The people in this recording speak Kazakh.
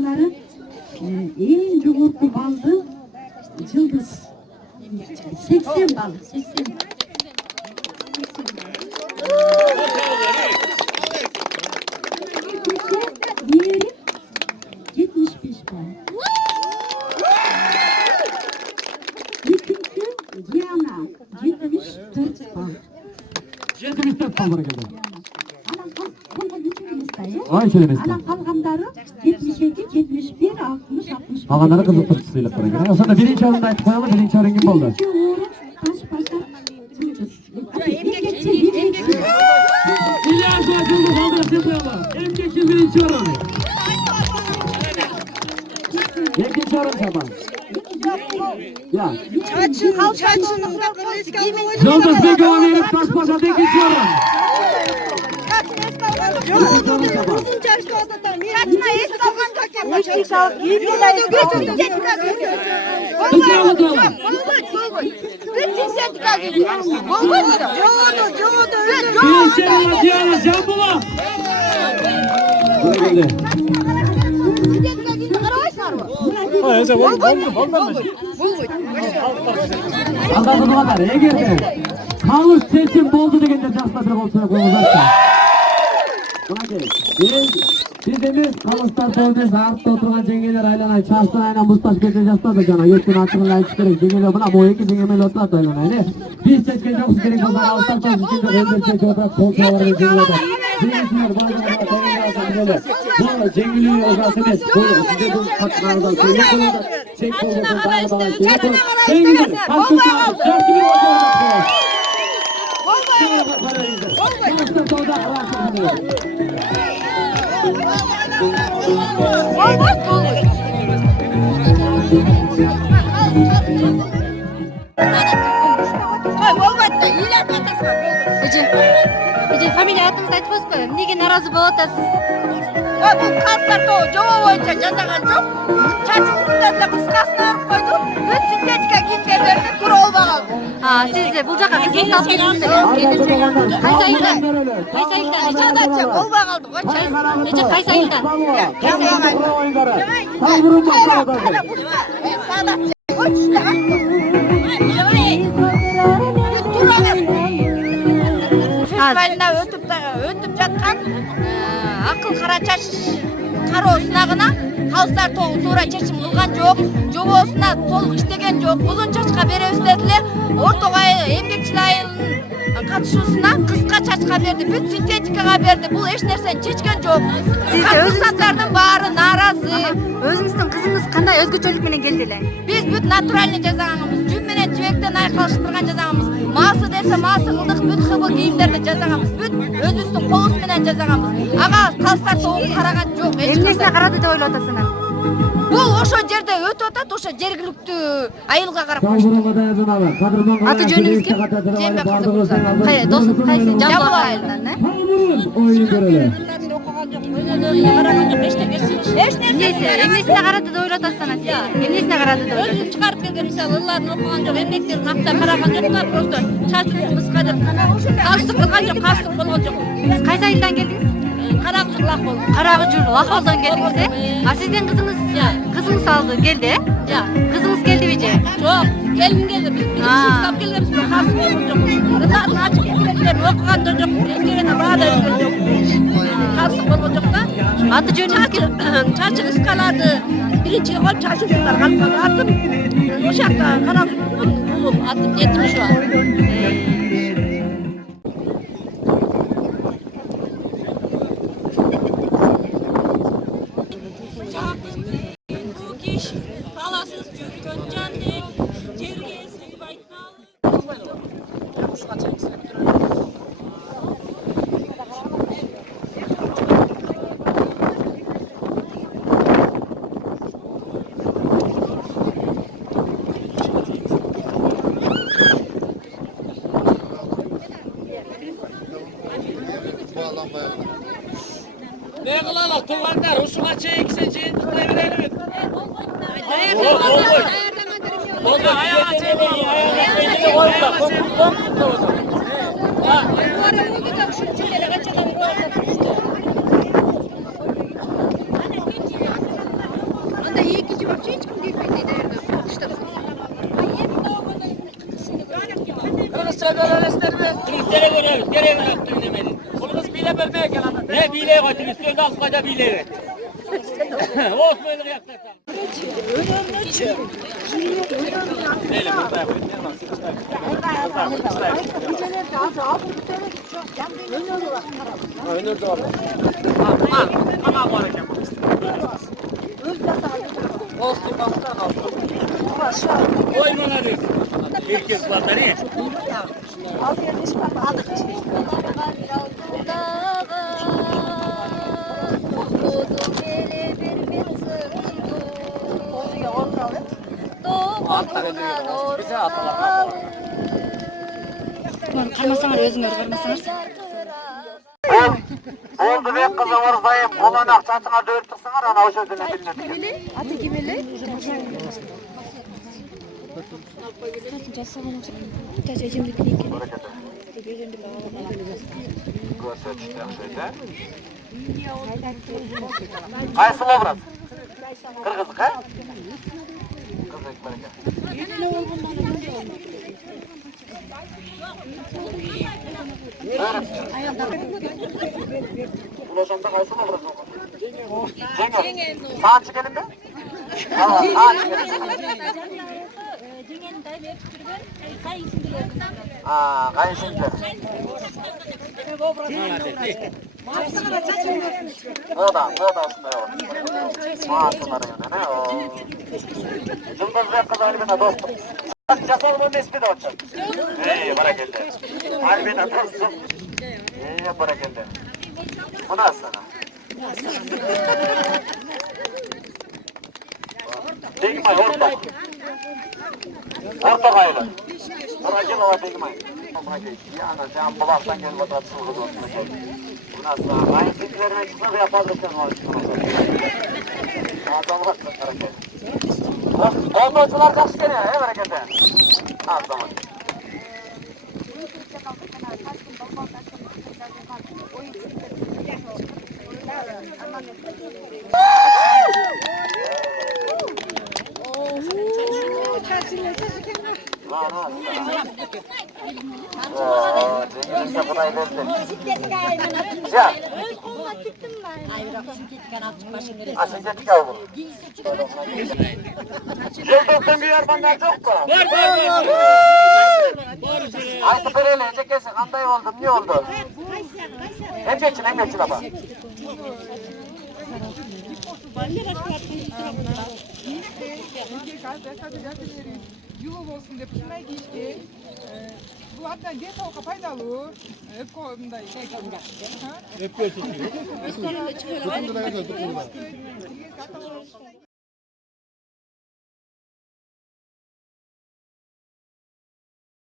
окуучулары эң жогорку балды Жылдыз 80 балл. 80. Diğeri 75 balл. İkinci Diana 74 balл. 74 ballara geldi. Alan kalgandары 77, 71, 60, 60. Қалғандары қызықтырып сыйлықтар екен. Осында бірінші орынды айтып қоялы, бірінші орын кім болды? Birinci uğurun Taşbaşar Жылдыз. İlyas Başıldı kaldırsın koyalım. Emgekçi birinci orun. İkinci orun Şaban. Ya. Жылдыз Bekova verip Taşbaşar'da ikinci orun. Эгерде калыс чечим болду дегенде жакта бир кол чыгып коюңуздарчы. Siz emес калыстар эмес артта отурган жеңгелер айланай чачтан айынан мусташ кете жастады жана ертең ачыгын айтыш керек. Жеңгелер мына могу эки жеңе эле отурат айланай эле. Биз чечкен жокпуз керек болсо калыстар чечкен жок элдер чечип отурат, кол чабарып жеңип атат. Жеңишмер баардыгына тегине бул жеңилүү огас эмес. Бул сиздердин катышканыңыздан сөйлөп коюңуздар. Чек болгондон дагы балан сөйлөп коюңуздар. Жеңилер катышканыңыз жакшы бир Familia atыңызды айтып қойсыз ба? Неге наразы болып атасыз? Бұл қастар тоғы жоба бойынша жасаған жоқ. Чачуымызда қысқасына ұрып қойды. Біз синтетика киімдерді тұр олбаған. Сіз бұл жаққа қызмет алып келдіңіздер. Қайсы айылдан? Қайсы айылдан? Жадатшы олба қалды ғой. Қайсы айылдан? Фестивалына өтіп жатқан ақыл қара чаш қару сынағына қалыстар тура шешім қылған жоқ, жобасына толық іштеген жоқ. Ұзын чашқа береміз деділер. Ортоғай еңбекшіл айылының қатысушысына қысқа чашқа берді, бүт синтетикаға берді. Бұл еш нәрсені шешкен жоқ. Қатысушылардың бары наразы. Өзіңіздің қызыңыз қандай өзгөчөлүк менен келди? Біз бүт натуральный жасағанымыз, жүн менен жібектен айқалыштырған жасағанымыз. Масы десе масы қылдық, бүт қыбы киімдерді жасағанбыз. Бүт өзіміздің қолымыз менен жасағанбыз. Аға қалыстар тоғын қараған жоқ. Эмнесине карады деп ойлоп атасыңар? Бұл ошо жерде өтіп атат, ошо жергиликтүү айылга карап. Аты жөнүңүз ким? Жембек Кызыкмырза. Досуң кайсы? Жамбыл айылынан, Эмнесине карады деп ойлоп атасыңар? Эмнесине карады деп ойлоп атасыңар? Өзүм чыгарып келген мисалы ылларын окуган жок, эмнектерин капта караган жоктар, просто чачыбыз кыска деп. Каршы кылган жок, каршы болгон жок. Сиз кайсы айылдан келдиңиз? Карагыжыр Лахол. Карагыжыр Лахолдон келдиңиз, сиздин кызыңыз алды келди, Кызыңыз келдиби же? Жок, келин келди. Биз уктап келгенбиз, каршы болгон жок. Ылларын ачып кеткендерин окуган да жок, эндегени баада берген жок. Каршы болгон жок да. Аты жөнүңүз ким? Чачы кыскаларды биринчи кылып чачуучулар калпак артып, ошакта карагыжыр атып жетmiş var. Ne kılalım tuğanlar, hoşuma çekse çeyin verelim. Oldu, ayağa çekin, ayağa çekin. Hiç kim gelmedi derdi. İşte Turistlere görüyoruz. Nereye bıraktın demedin. Bunu kız bile bölmeye gel anladın. Ne bileye koy turistleri al koyda bileye ver. Olsun öyle yaklaşalım. Neyle burada yapayım? Önür doğru. Tamam var hocam. Olsun kalsın kalsın. Oyun ona diyorsun. Herkes kulakları ye. Bize atalar. Karmasanlar özüngөр karmasanlar. Oldu ben kızı vursayım, olanak çatına dörtüksünler, ana o sözüne bilinir. Adı kimeli? Qaysı obraz? Kırgızlık ha? Kırgızlık baraka. Ulaşamda qaysı obraz oldu? Cengiz. Saat çıkalım da? Tamam, saat çıkalım. Kayışınca. Moda aslında yok. Mağazıları yani ne o? Cımbız ve kız Albina dostum. Casal bunun ismi de olacak. İyi, bana geldi. Albina dostum. İyi, bana geldi. Bu nasıl sana? Degmay, ortak. Ortak aile. Buraya gel ova Degmay. Buraya gel. Yani sen bulaktan gel batat şurada dostum. Bu nasıl? Aynı sizlerine çıksa da yapardık sen o işini. Adam bak hareket. Olmacılar kaç kere ya harekete? Ha tamam. Cengiz'e burayı verdi. Ya. Sintetik al bunu. Yıldız'ın bir yer bandar çok mu? Var. Aytı bereyle önce kesin. Kanday oldum. Niye oldu? Hem geçin ama. Yulum olsun dep şunday kiyishga bu hatta densoqqa foydali bunday Hep göçüyor.